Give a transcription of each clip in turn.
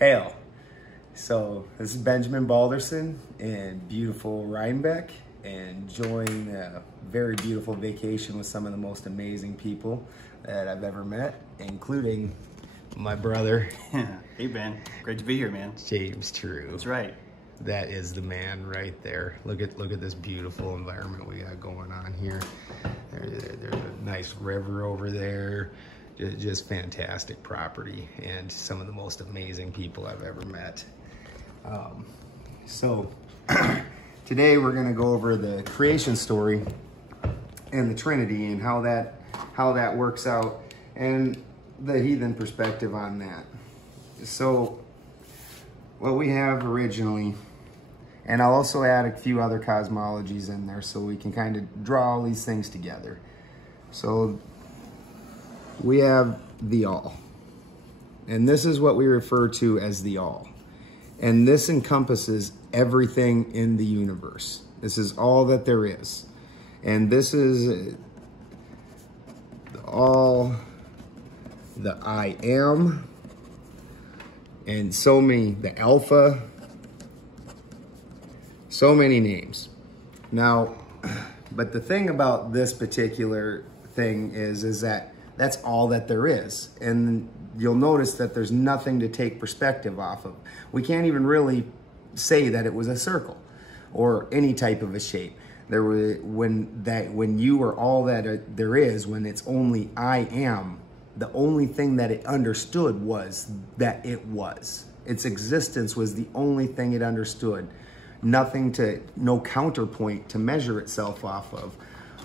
Hail. So this is Benjamin Balderson in beautiful Rhinebeck, and enjoying a very beautiful vacation with some of the most amazing people that I've ever met, including my brother. Hey Ben, great to be here, man. James True. That's right. That is the man right there. Look at this beautiful environment we got going on here. There's a nice river over there. Just fantastic property and some of the most amazing people I've ever met. So today we're going to go over the creation story and the Trinity and how that works out and the heathen perspective on that. So what we have originally, and I'll also add a few other cosmologies in there so we can kind of draw all these things together. So we have the all, and this is what we refer to as the all. And this encompasses everything in the universe. This is all that there is. And this is all the I am, and so many, the alpha, so many names. Now, but the thing about this particular thing is that that's all that there is. And you'll notice that there's nothing to take perspective off of. We can't even really say that it was a circle or any type of a shape. There were, when you are all that there is, when it's only I am, the only thing that it understood was that it was. Its existence was the only thing it understood. No counterpoint to measure itself off of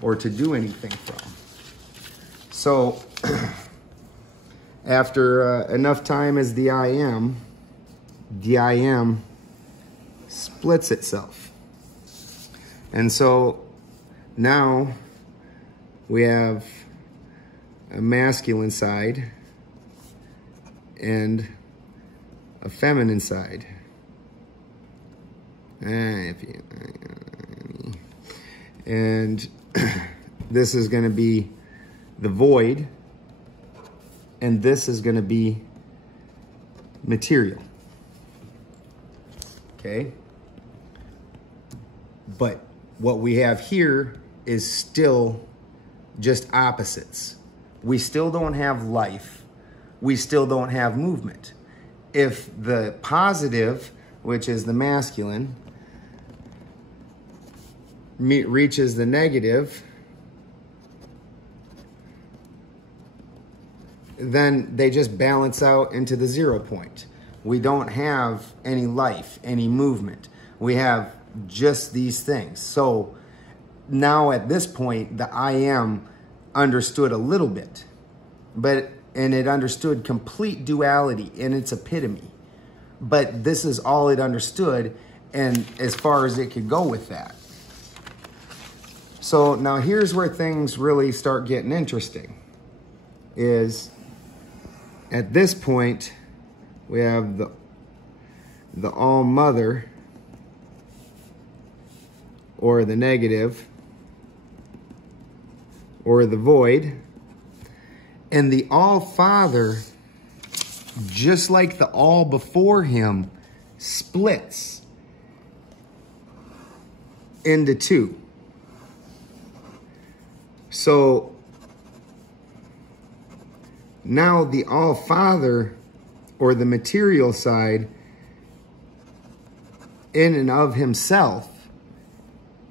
or to do anything from. So after enough time as the I am splits itself. And so now we have a masculine side and a feminine side. And this is going to be the void, and this is going to be material. Okay? But what we have here is still just opposites. We still don't have life. We still don't have movement. If the positive, which is the masculine, reaches the negative, then they just balance out into the 0 point. We don't have any life, any movement. We have just these things. So now at this point, the I am understood a little bit, and it understood complete duality in its epitome. But this is all it understood, and as far as it could go with that. So now here's where things really start getting interesting. Is at this point, we have the all mother, or the negative, or the void, and the all father, just like the all before him, splits into two. So now the all father, or the material side, in and of himself,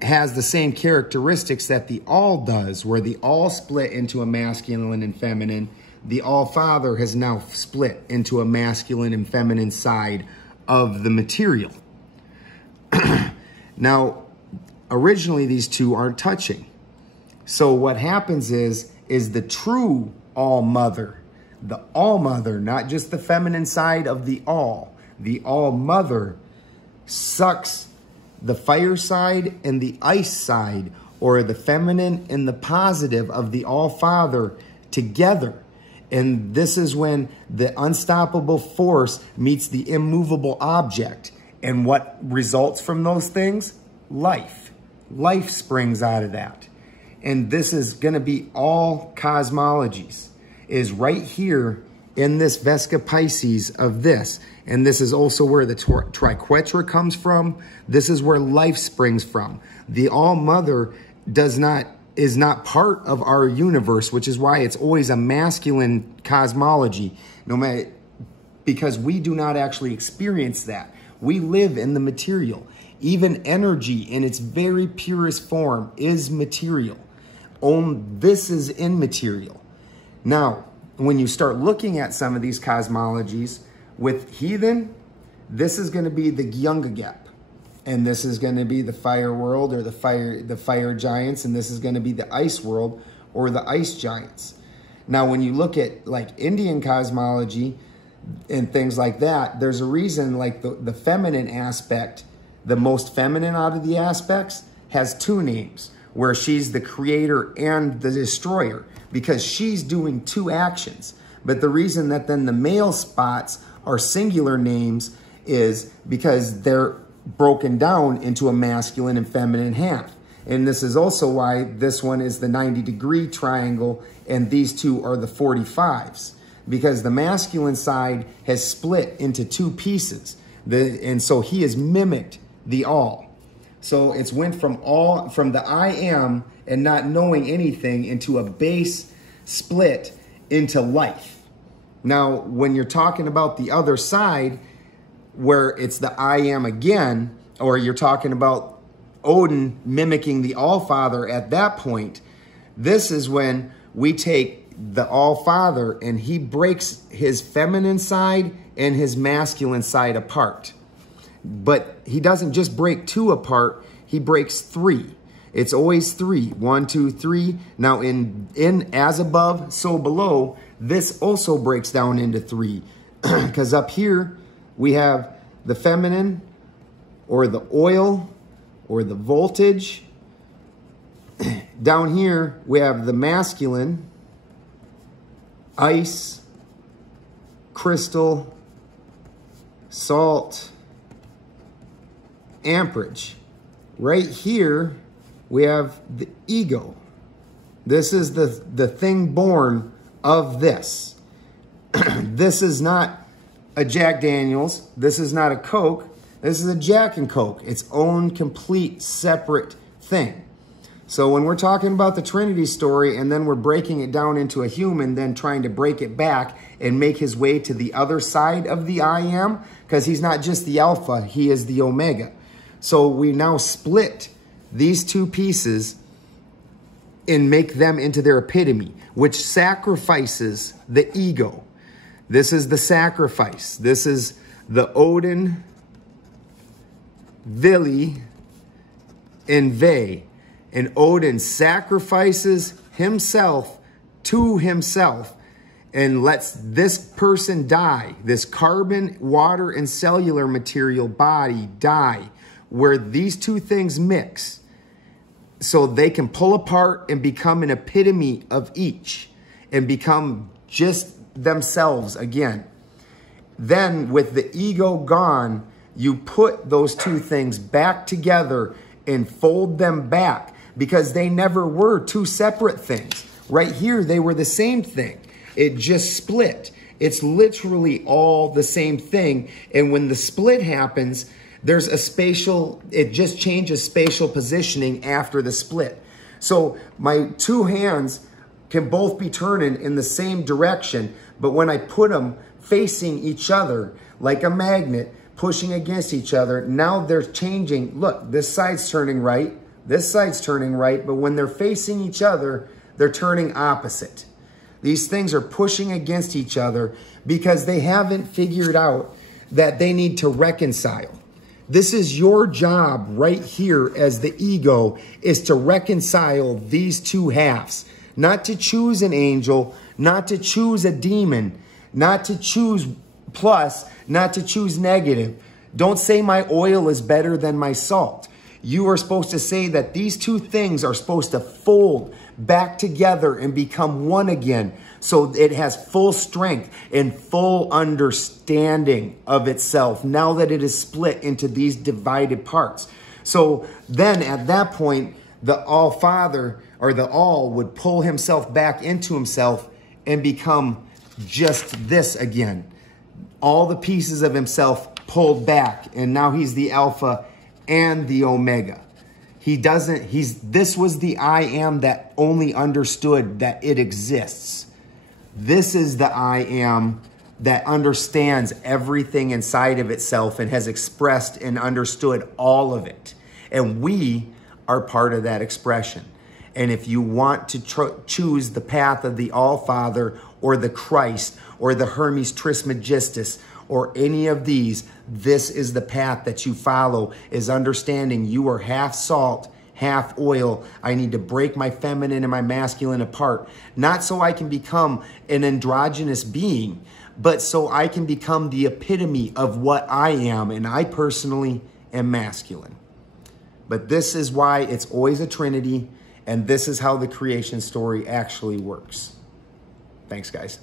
has the same characteristics that the all does, where the all split into a masculine and feminine. The all father has now split into a masculine and feminine side of the material. Now, originally these two aren't touching. So what happens is the true all mother, not just the feminine side of the all mother, sucks the fire side and the ice side, or the feminine and the positive of the all father together. And this is when the unstoppable force meets the immovable object. And what results from those things? Life. Life springs out of that. And this is going to be all cosmologies, is right here in this Vesca Pisces of this. And this is also where the triquetra comes from. This is where life springs from. The All Mother is not part of our universe, which is why it's always a masculine cosmology, no matter, because we do not actually experience that. We live in the material. Even energy in its very purest form is material. This is immaterial. Now, when you start looking at some of these cosmologies, with heathen, this is going to be the Gyungagap. And this is going to be the fire world, or the fire giants, and this is going to be the ice world or the ice giants. Now, when you look at like Indian cosmology and things like that, there's a reason like the feminine aspect, the most feminine out of the aspects, has two names, where she's the creator and the destroyer, because she's doing two actions. But the reason that then the male spots are singular names is because they're broken down into a masculine and feminine half. And this is also why this one is the 90-degree triangle and these two are the 45s, because the masculine side has split into two pieces. And so he has mimicked the all. So it's went from the I am and not knowing anything into a base split into life. Now, when you're talking about the other side, where it's the I am again, or you're talking about Odin mimicking the All-Father at that point, this is when we take the All-Father and he breaks his feminine side and his masculine side apart. But he doesn't just break two apart, he breaks three. It's always three. 1, 2, 3. Now in as above, so below, this also breaks down into three. Because up here, we have the feminine, or the oil, or the voltage. Down here, we have the masculine, ice, crystal, salt, amperage. Right here, we have the ego. This is the thing born of this. This is not a Jack Daniels. This is not a Coke. This is a Jack and Coke. Its own complete separate thing. So when we're talking about the Trinity story and then we're breaking it down into a human, then trying to break it back and make his way to the other side of the I am, because he's not just the Alpha, he is the Omega. So we now split these two pieces and make them into their epitome, which sacrifices the ego. This is the sacrifice. This is the Odin, Vili, and Ve. And Odin sacrifices himself to himself and lets this person die, this carbon, water, and cellular material body die, where these two things mix, so they can pull apart and become an epitome of each and become just themselves again. Then with the ego gone, you put those two things back together and fold them back, because they never were two separate things. Right here, they were the same thing. It just split. It's literally all the same thing. And when the split happens, there's a spatial, it just changes spatial positioning after the split. So my two hands can both be turning in the same direction, but when I put them facing each other like a magnet, pushing against each other, now they're changing. Look, this side's turning right, this side's turning right, but when they're facing each other, they're turning opposite. These things are pushing against each other because they haven't figured out that they need to reconcile. This is your job right here as the ego, is to reconcile these two halves. Not to choose an angel, not to choose a demon, not to choose plus, not to choose negative. Don't say my oil is better than my salt. You are supposed to say that these two things are supposed to fold back together and become one again, so it has full strength and full understanding of itself now that it is split into these divided parts. So then at that point, the All-Father or the All would pull himself back into himself and become just this again. All the pieces of himself pulled back, and now he's the Alpha and the Omega. This was the I am that only understood that it exists. This is the I am that understands everything inside of itself and has expressed and understood all of it. And we are part of that expression. And if you want to choose the path of the All-Father or the Christ or the Hermes Trismegistus or any of these, this is the path that you follow, is understanding you are half salt, half oil. I need to break my feminine and my masculine apart, not so I can become an androgynous being, but so I can become the epitome of what I am, and I personally am masculine. But this is why it's always a trinity, and this is how the creation story actually works. Thanks, guys.